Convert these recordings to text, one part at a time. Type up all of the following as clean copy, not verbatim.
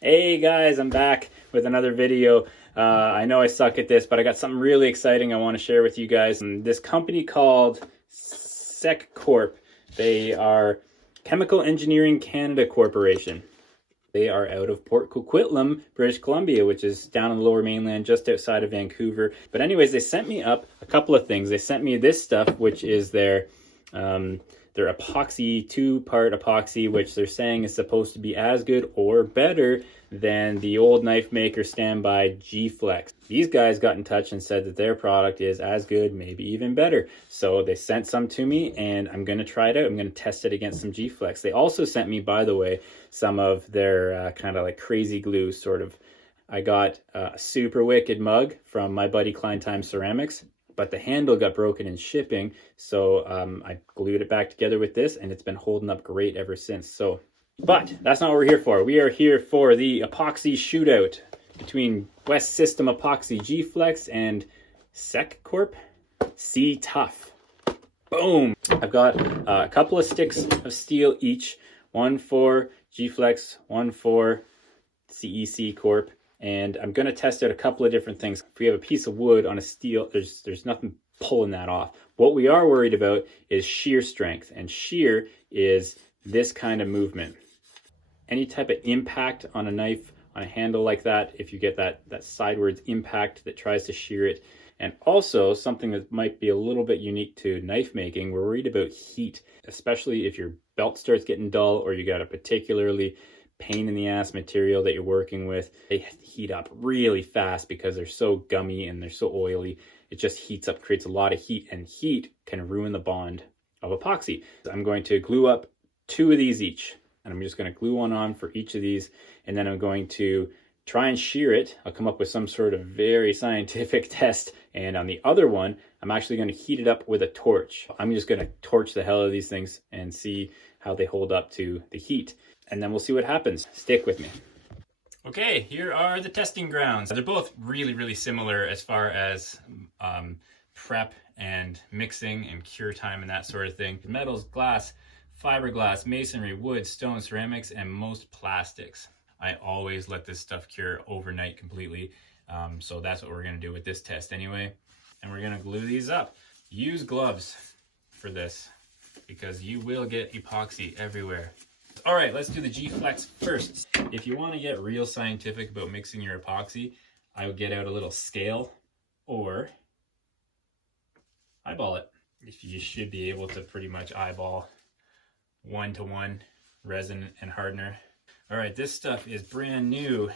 Hey guys, I'm back with another video. I know I suck at this, but I got something really exciting I want to share with you guys. This company called CEC Corp. They are Chemical Engineering Canada Corporation. They are out of Port Coquitlam, British Columbia, which is down on the lower mainland, just outside of Vancouver. But anyways, they sent me up a couple of things. They sent me this stuff, which is their epoxy, two-part epoxy, which they're saying is supposed to be as good or better than the old knife maker standby G-Flex. These guys got in touch and said that their product is as good, maybe even better. So they sent some to me and I'm going to try it out. I'm going to test it against some G-Flex. They also sent me, by the way, some of their kind of like crazy glue sort of. I got a super wicked mug from my buddy Klein Time Ceramics, but the handle got broken in shipping, so I glued it back together with this, and it's been holding up great ever since. So, but that's not what we're here for. We are here for the epoxy shootout between West System Epoxy G-Flex and CEC Corp C Tough. Boom! I've got a couple of sticks of steel each, one for G-Flex, one for CEC Corp. And I'm going to test out a couple of different things. If we have a piece of wood on a steel, there's nothing pulling that off. What we are worried about is shear strength. And shear is this kind of movement. Any type of impact on a knife, on a handle like that, if you get that sideways impact that tries to shear it. And also something that might be a little bit unique to knife making, we're worried about heat, especially if your belt starts getting dull or you got a particularly pain in the ass material that you're working with. They heat up really fast because they're so gummy and they're so oily. It just heats up, creates a lot of heat, and heat can ruin the bond of epoxy. I'm going to glue up 2 of these each, and I'm just going to glue one on for each of these, and then I'm going to try and shear it. I'll come up with some sort of very scientific test, and on the other one, I'm actually going to heat it up with a torch. I'm just going to torch the hell out of these things and see how they hold up to the heat. And then we'll see what happens. Stick with me. Okay, here are the testing grounds. They're both really, really similar as far as prep and mixing and cure time and that sort of thing. Metals, glass, fiberglass, masonry, wood, stone, ceramics, and most plastics. I always let this stuff cure overnight completely. So that's what we're gonna do with this test anyway. And we're gonna glue these up. Use gloves for this because you will get epoxy everywhere. All right, let's do the G-Flex first. If you want to get real scientific about mixing your epoxy, I would get out a little scale or eyeball it. If you should be able to pretty much eyeball 1-to-1 resin and hardener. All right, this stuff is brand new.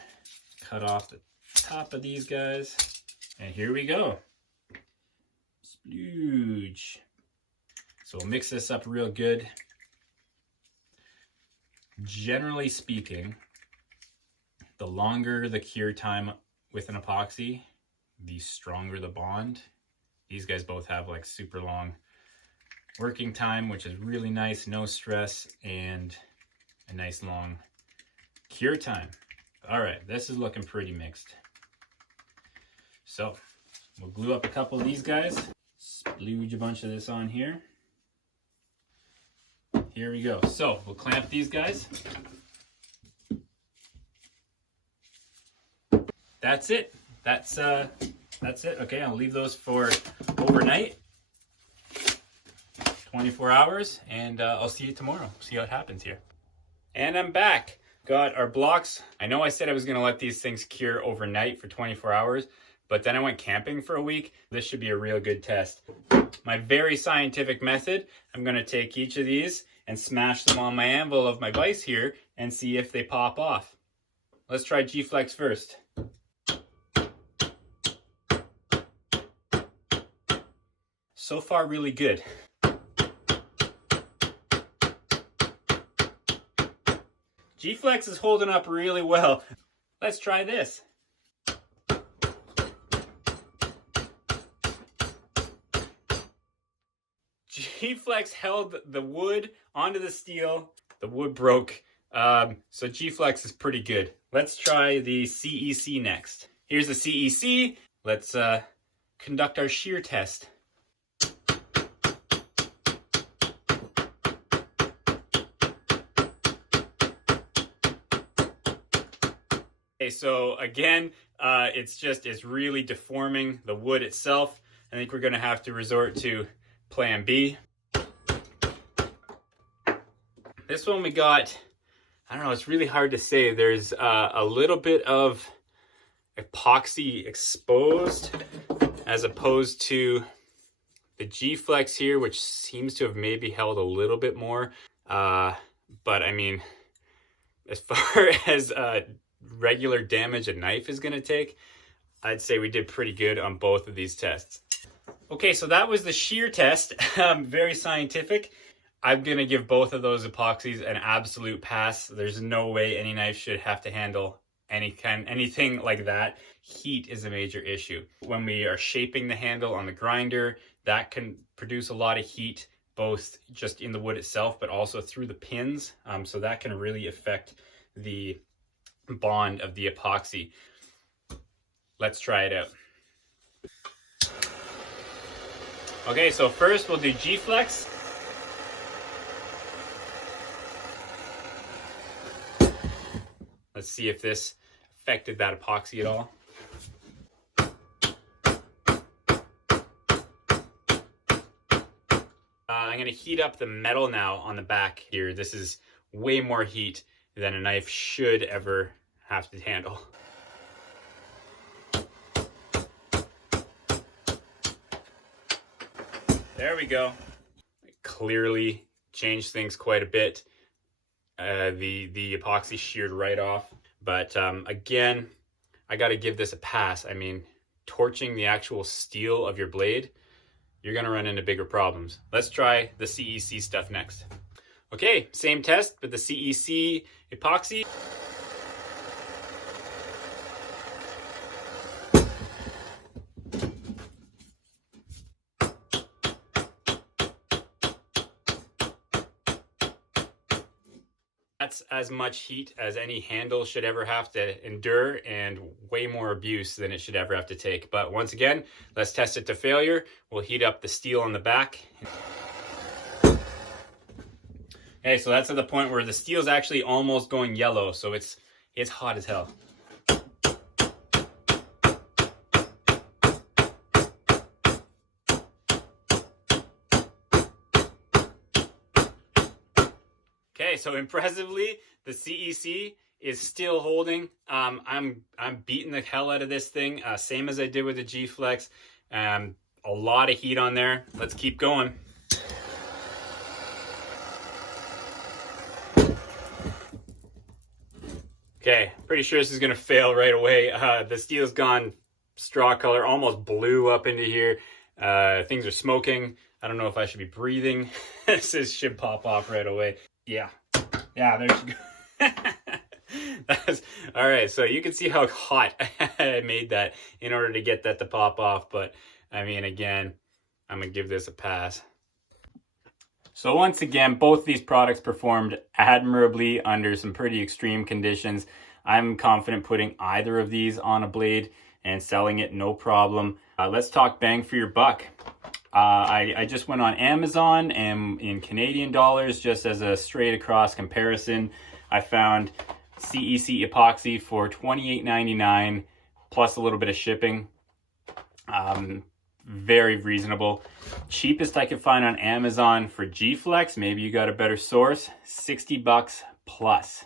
Cut off the top of these guys, and here we go. Splooge. So we'll mix this up real good. Generally speaking, the longer the cure time with an epoxy, the stronger the bond. These guys both have like super long working time, which is really nice, no stress, and a nice long cure time. All right, this is looking pretty mixed. So we'll glue up a couple of these guys, splooge a bunch of this on here. Here we go. So we'll clamp these guys. That's it. That's it. Okay, I'll leave those for overnight, 24 hours, and I'll see you tomorrow. See what happens here. And I'm back. Got our blocks. I know I said I was going to let these things cure overnight for 24 hours, but then I went camping for a week. This should be a real good test. My very scientific method, I'm going to take each of these and smash them on my anvil of my vise here and see if they pop off. Let's try G-Flex first. So far, really good. G-Flex is holding up really well. Let's try this. G-Flex held the wood onto the steel. The wood broke. So G-Flex is pretty good. Let's try the CEC next. Here's the CEC. Let's conduct our shear test. Okay, so again, it's really deforming the wood itself. I think we're gonna have to resort to plan B. This one we got, I don't know, it's really hard to say. There's a little bit of epoxy exposed as opposed to the G-Flex here, which seems to have maybe held a little bit more. But I mean, as far as regular damage a knife is going to take, I'd say we did pretty good on both of these tests. Okay, so that was the shear test. Very scientific. I'm going to give both of those epoxies an absolute pass. There's no way any knife should have to handle anything like that. Heat is a major issue. When we are shaping the handle on the grinder, that can produce a lot of heat, both just in the wood itself, but also through the pins. So that can really affect the bond of the epoxy. Let's try it out. Okay, so first we'll do G-Flex. Let's see if this affected that epoxy at all. I'm going to heat up the metal now on the back here. This is way more heat than a knife should ever have to handle. There we go. It clearly changed things quite a bit. The epoxy sheared right off. But again, I got to give this a pass. I mean, torching the actual steel of your blade, you're going to run into bigger problems. Let's try the CEC stuff next. Okay, same test, but the CEC Epoxy. That's as much heat as any handle should ever have to endure, and way more abuse than it should ever have to take. But once again, let's test it to failure. We'll heat up the steel on the back. Okay, so that's at the point where the steel's actually almost going yellow, so it's hot as hell. Okay, so impressively, the CEC is still holding. I'm beating the hell out of this thing, same as I did with the G-Flex. A lot of heat on there. Let's keep going. Okay, pretty sure this is gonna fail right away. The steel's gone straw color, almost blue up into here. Things are smoking. I don't know if I should be breathing. This should pop off right away. Yeah, there she goes. All right, so you can see how hot I made that in order to get that to pop off. But I mean, again, I'm gonna give this a pass. So once again, both these products performed admirably under some pretty extreme conditions. I'm confident putting either of these on a blade and selling it no problem. Let's talk bang for your buck. I just went on Amazon, and in Canadian dollars, just as a straight across comparison, I found CEC Epoxy for $28.99 plus a little bit of shipping. Very reasonable. Cheapest I could find on Amazon for G-Flex, maybe you got a better source, $60 plus.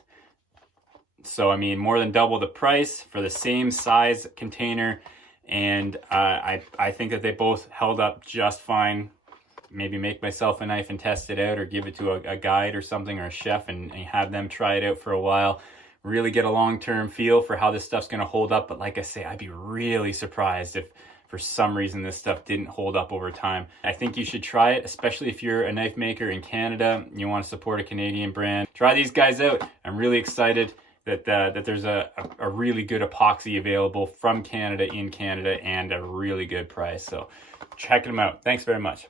So I mean, more than double the price for the same size container. And I think that they both held up just fine. Maybe make myself a knife and test it out, or give it to a guide or something, or a chef, and have them try it out for a while. Really get a long-term feel for how this stuff's going to hold up. But like I say, I'd be really surprised if for some reason this stuff didn't hold up over time. I think you should try it, especially if you're a knife maker in Canada and you want to support a Canadian brand. Try these guys out. I'm really excited that there's a really good epoxy available from Canada, in Canada, and a really good price. So check them out. Thanks very much.